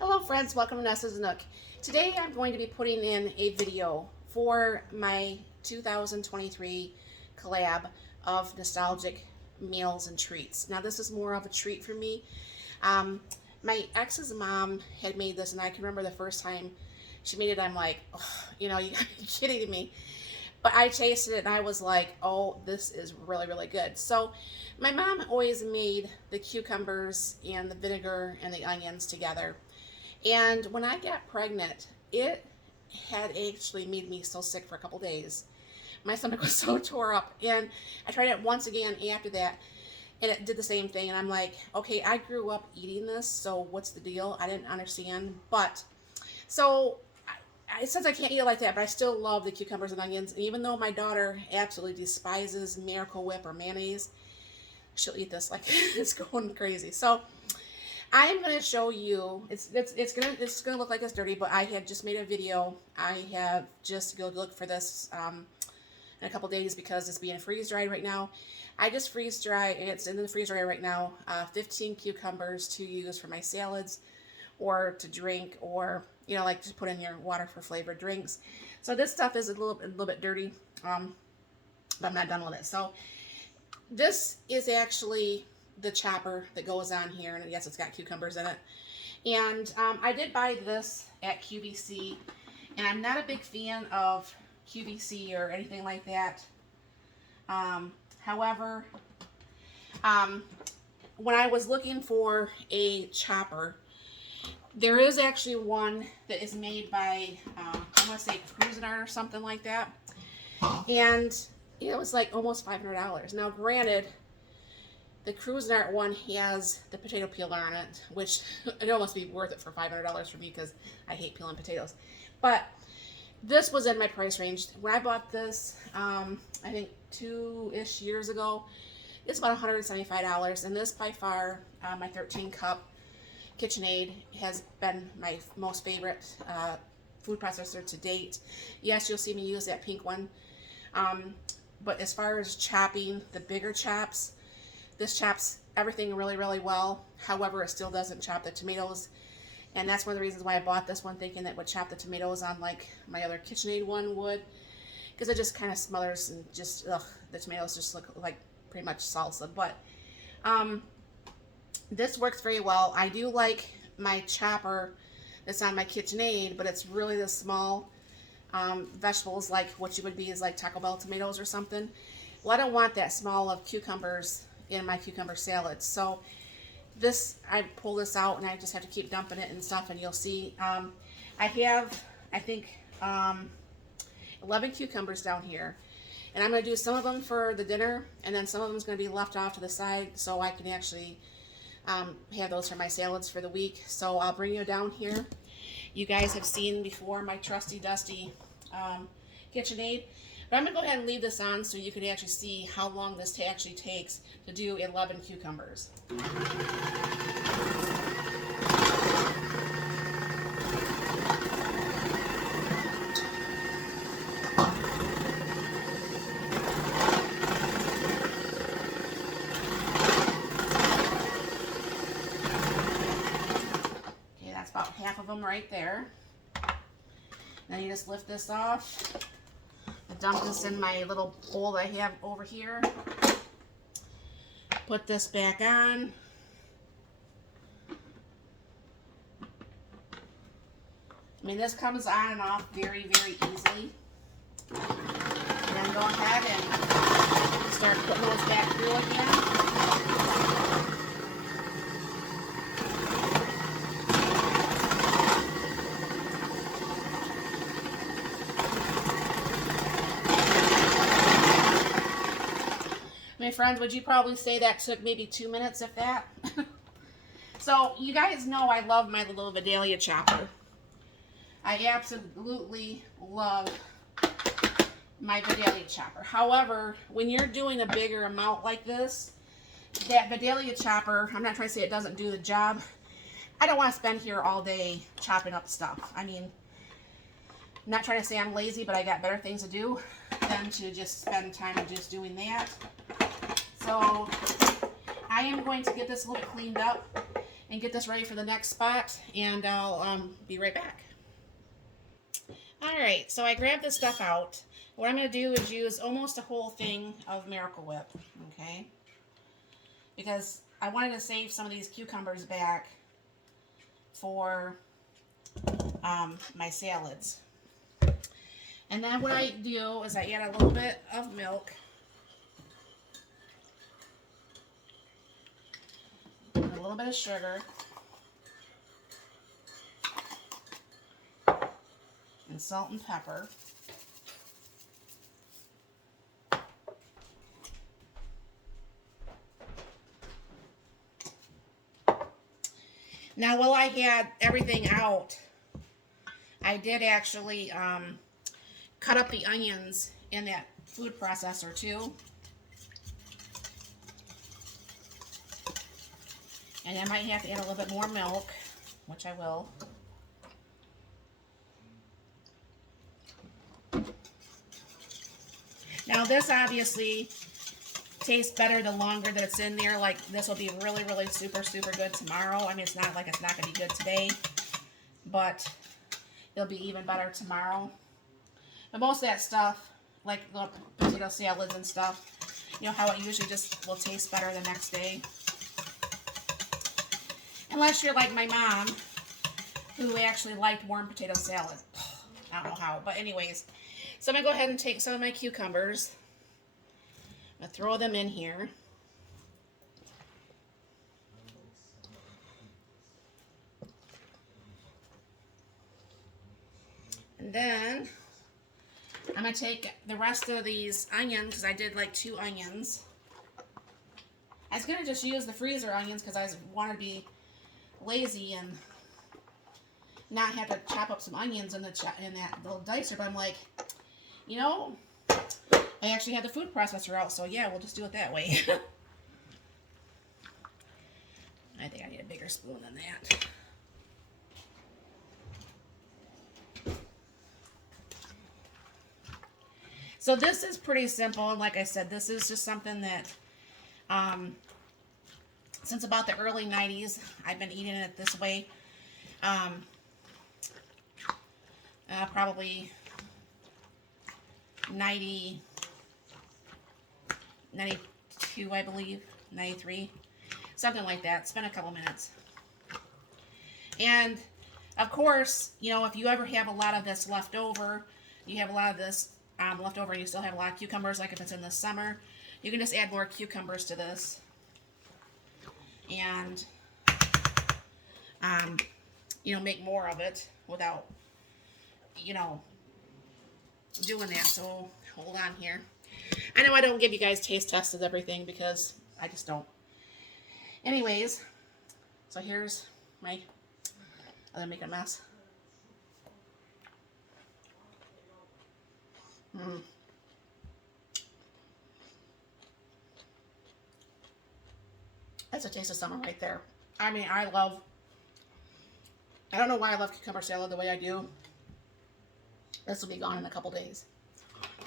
Hello friends, welcome to Nessa's Nook. Today I'm going to be putting in a video for my 2023 collab of nostalgic meals and treats. Now this is more of a treat for me. My ex's mom had made this, and I can remember the first time she made it, I'm like, oh, you gotta be kidding me. But I tasted it and I was like, oh, this is really, really good. So my mom always made the cucumbers and the vinegar and the onions together. And when I got pregnant, it had actually made me so sick for a couple days. My stomach was so tore up. And I tried it once again after that, and it did the same thing. And I'm like, okay, I grew up eating this, so what's the deal? I didn't understand. But, so, since I can't eat it like that, but I still love the cucumbers and onions. And even though my daughter absolutely despises Miracle Whip or mayonnaise, she'll eat this like it's going crazy. So, I'm going to show you, it's gonna look like it's dirty, but I had just made a video. I have just go look for this in a couple days because it's being freeze dried right now. I just freeze dry, and it's in the freeze dryer right now, 15 cucumbers to use for my salads or to drink, or, like to put in your water for flavored drinks. So this stuff is a little bit dirty, but I'm not done with it. So this is actually the chopper that goes on here, and yes, it's got cucumbers in it. And I did buy this at QVC, and I'm not a big fan of QVC or anything like that. However, when I was looking for a chopper, there is actually one that is made by, I want to say Cuisinart or something like that. And it was like almost $500. Now, granted, the Cuisinart one has the potato peeler on it, which it must be worth it for $500 for me because I hate peeling potatoes. But this was in my price range. When I bought this, I think 2-ish years ago, it's about $175. And this, by far, my 13 cup KitchenAid has been my most favorite food processor to date. Yes, you'll see me use that pink one. But as far as chopping, the bigger chops, this chops everything really, really well. However, it still doesn't chop the tomatoes. And that's one of the reasons why I bought this one, thinking it would chop the tomatoes on like my other KitchenAid one would. Because it just kind of smothers and just, ugh, the tomatoes just look like pretty much salsa. But this works very well. I do like my chopper that's on my KitchenAid, but it's really the small vegetables, like what you would be is like Taco Bell tomatoes or something. Well, I don't want that small of cucumbers in my cucumber salad. So this, I pull this out and I just have to keep dumping it and stuff, and you'll see I have, I think 11 cucumbers down here, and I'm going to do some of them for the dinner, and then some of them is going to be left off to the side so I can actually have those for my salads for the week. So I'll bring you down here. You guys have seen before my trusty dusty KitchenAid. But I'm going to go ahead and leave this on so you can actually see how long this actually takes to do 11 cucumbers. Okay, that's about half of them right there. Then you just lift this off. Dump this in my little bowl that I have over here. Put this back on. I mean, this comes on and off very, very easily. And then go ahead and start putting those back through again. My friends, would you probably say that took maybe 2 minutes, if that? So, you guys know I love my little Vidalia chopper. I absolutely love my Vidalia chopper. However, when you're doing a bigger amount like this, that Vidalia chopper, I'm not trying to say it doesn't do the job. I don't want to spend here all day chopping up stuff. I mean, I'm not trying to say I'm lazy, but I got better things to do than to just spend time just doing that. So I am going to get this a little cleaned up and get this ready for the next spot, and I'll be right back. Alright, so I grabbed this stuff out. What I'm going to do is use almost a whole thing of Miracle Whip, okay? Because I wanted to save some of these cucumbers back for my salads. And then what I do is I add a little bit of milk. And a little bit of sugar. And salt and pepper. Now, while I had everything out, I did actually cut up the onions in that food processor too. And I might have to add a little bit more milk, which I will. Now this obviously tastes better the longer that it's in there. Like, this will be really, really super, super good tomorrow. I mean, it's not like it's not going to be good today, but it'll be even better tomorrow. But most of that stuff, like the potato salads and stuff, you know how it usually just will taste better the next day. Unless you're like my mom, who actually liked warm potato salad. I don't know how, but anyways. So I'm going to go ahead and take some of my cucumbers. I'm going to throw them in here. And then I'm going to take the rest of these onions, because I did like 2 onions. I was going to just use the freezer onions because I want to be lazy and not have to chop up some onions in that little dicer, but I'm like, you know, I actually had the food processor out, so yeah, we'll just do it that way. I think I need a bigger spoon than that. So this is pretty simple. Like I said, this is just something that, since about the early 90s, I've been eating it this way. Probably 92, I believe, 93, something like that. It's been a couple minutes. And of course, you know, if you ever have a lot of this left over, you have a lot of this left over, and you still have a lot of cucumbers, like if it's in the summer, you can just add more cucumbers to this. And, you know, make more of it without, you know, doing that. So hold on here. I know I don't give you guys taste tests of everything because I just don't. Anyways, so here's my, I'm gonna make a mess. That's a taste of summer right there. I mean, I don't know why I love cucumber salad the way I do. This will be gone in a couple days.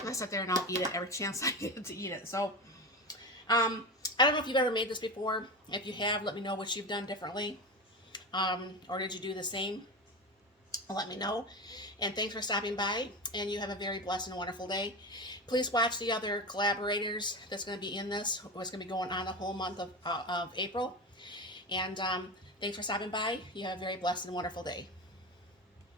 I sit there and I'll eat it every chance I get to eat it. So, I don't know if you've ever made this before. If you have, let me know what you've done differently. Or did you do the same? Let me know. And thanks for stopping by. And you have a very blessed and wonderful day. Please watch the other collaborators that's going to be in this. It's going to be going on the whole month of April. And thanks for stopping by. You have a very blessed and wonderful day.